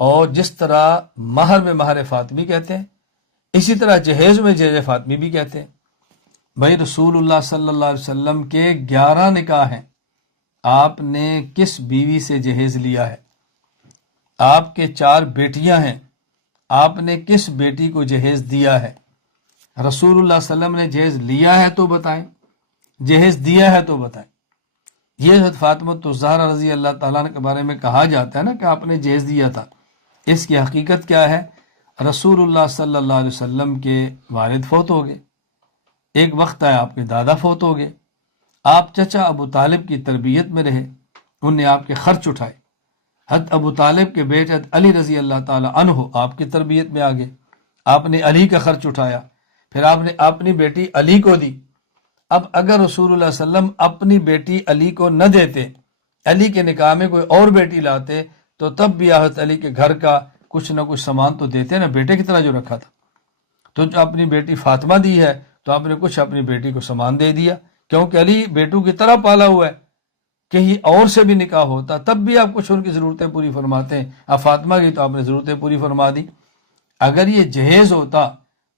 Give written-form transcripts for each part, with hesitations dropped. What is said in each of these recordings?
اور جس طرح مہر میں مہر فاطمی کہتے ہیں، اسی طرح جہیز میں جہیز فاطمی بھی کہتے ہیں۔ بھائی رسول اللہ صلی اللہ علیہ وسلم کے 11 نکاح ہیں، آپ نے کس بیوی سے جہیز لیا ہے؟ آپ کے 4 بیٹیاں ہیں، آپ نے کس بیٹی کو جہیز دیا ہے؟ رسول اللہ صلی اللہ علیہ وسلم نے جہیز لیا ہے تو بتائیں، جہیز دیا ہے تو بتائیں۔ یہ حضرت فاطمۃ الزہرا رضی اللہ تعالیٰ عنہ کے بارے میں کہا جاتا ہے نا کہ آپ نے جہیز دیا تھا، اس کی حقیقت کیا ہے؟ رسول اللہ صلی اللہ علیہ وسلم کے والد فوت ہو گئے، ایک وقت آیا آپ کے دادا فوت ہو گئے، آپ چچا ابو طالب کی تربیت میں رہے، انہوں نے آپ کے خرچ اٹھائے۔ حضرت ابو طالب کے بیٹے حضرت علی رضی اللہ تعالیٰ عنہ آپ کی تربیت میں آگے، آپ نے علی کا خرچ اٹھایا، پھر آپ نے اپنی بیٹی علی کو دی۔ اب اگر رسول اللہ صلی اللہ علیہ وسلم اپنی بیٹی علی کو نہ دیتے، علی کے نکاح میں کوئی اور بیٹی لاتے، تو تب بھی حضرت علی کے گھر کا کچھ نہ کچھ سامان تو دیتے نا، بیٹے کی طرح جو رکھا تھا۔ تو جو اپنی بیٹی فاطمہ دی ہے تو آپ نے کچھ اپنی بیٹی کو سامان دے دیا، کیونکہ علی بیٹوں کی طرح پالا ہوا ہے۔ کہیں اور سے بھی نکاح ہوتا تب بھی آپ کچھ ان کی ضرورتیں پوری فرماتے ہیں، اب فاطمہ کی تو آپ نے ضرورتیں پوری فرما دی۔ اگر یہ جہیز ہوتا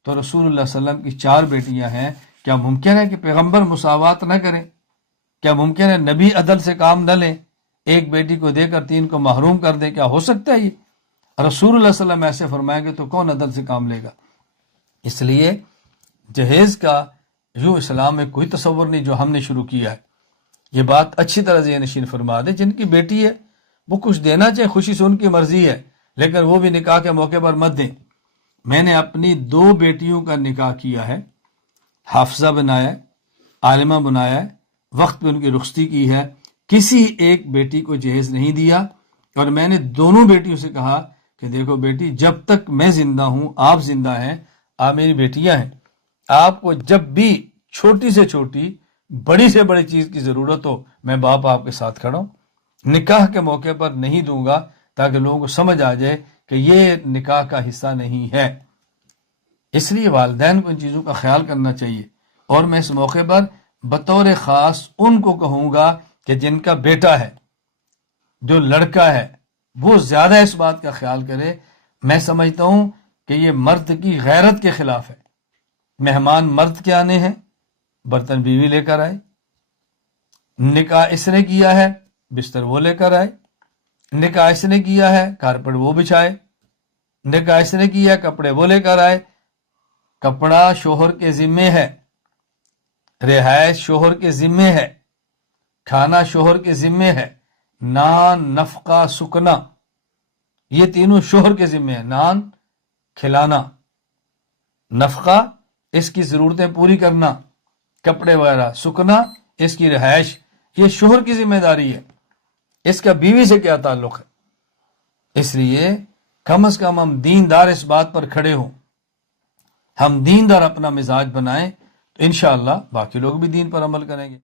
تو رسول اللہ صلی اللہ علیہ وسلم کی 4 بیٹیاں ہیں، کیا ممکن ہے کہ پیغمبر مساوات نہ کریں؟ کیا ممکن ہے نبی عدل سے کام نہ لیں؟ ایک بیٹی کو دے کر 3 کو محروم کر دے؟ کیا ہو سکتا ہے یہ؟ رسول اللہ صلی اللہ علیہ وسلم ایسے فرمائیں گے تو کون عدل سے کام لے گا؟ اس لیے جہیز کا یوں اسلام میں کوئی تصور نہیں جو ہم نے شروع کیا ہے۔ یہ بات اچھی طرح ذہن نشین فرما دیں، جن کی بیٹی ہے وہ کچھ دینا چاہے، خوشی سے ان کی مرضی ہے، لیکن وہ بھی نکاح کے موقع پر مت دیں۔ میں نے اپنی 2 بیٹیوں کا نکاح کیا ہے، حافظہ بنایا ہے، عالمہ بنایا ہے، وقت پہ ان کی رخصتی کی ہے، کسی ایک بیٹی کو جہیز نہیں دیا، اور میں نے دونوں بیٹیوں سے کہا کہ دیکھو بیٹی، جب تک میں زندہ ہوں، آپ زندہ ہیں، آپ میری بیٹیاں ہیں، آپ کو جب بھی چھوٹی سے چھوٹی بڑی سے بڑی چیز کی ضرورت ہو، میں باپ آپ کے ساتھ کھڑا ہوں۔ نکاح کے موقع پر نہیں دوں گا تاکہ لوگوں کو سمجھ آ جائے کہ یہ نکاح کا حصہ نہیں ہے۔ اس لیے والدین کو ان چیزوں کا خیال کرنا چاہیے، اور میں اس موقع پر بطور خاص ان کو کہوں گا کہ جن کا بیٹا ہے، جو لڑکا ہے، وہ زیادہ اس بات کا خیال کرے۔ میں سمجھتا ہوں کہ یہ مرد کی غیرت کے خلاف ہے۔ مہمان مرد کے آنے ہیں، برتن بیوی لے کر آئے، نکاح اس نے کیا ہے، بستر وہ لے کر آئے، نکاح اس نے کیا ہے، کارپٹ وہ بچھائے، نکاح اس نے کیا، کپڑے وہ لے کر آئے۔ کپڑا شوہر کے ذمے ہے، رہائش شوہر کے ذمے ہے، کھانا شوہر کے ذمے ہے، نان، نفقہ، سکنا، یہ تینوں شوہر کے ذمے ہیں۔ نان کھلانا، نفقہ اس کی ضرورتیں پوری کرنا، کپڑے وغیرہ، سکنا اس کی رہائش، یہ شوہر کی ذمہ داری ہے۔ اس کا بیوی سے کیا تعلق ہے؟ اس لیے کم از کم ہم دیندار اس بات پر کھڑے ہوں، ہم دیندار اپنا مزاج بنائیں، تو انشاءاللہ باقی لوگ بھی دین پر عمل کریں گے۔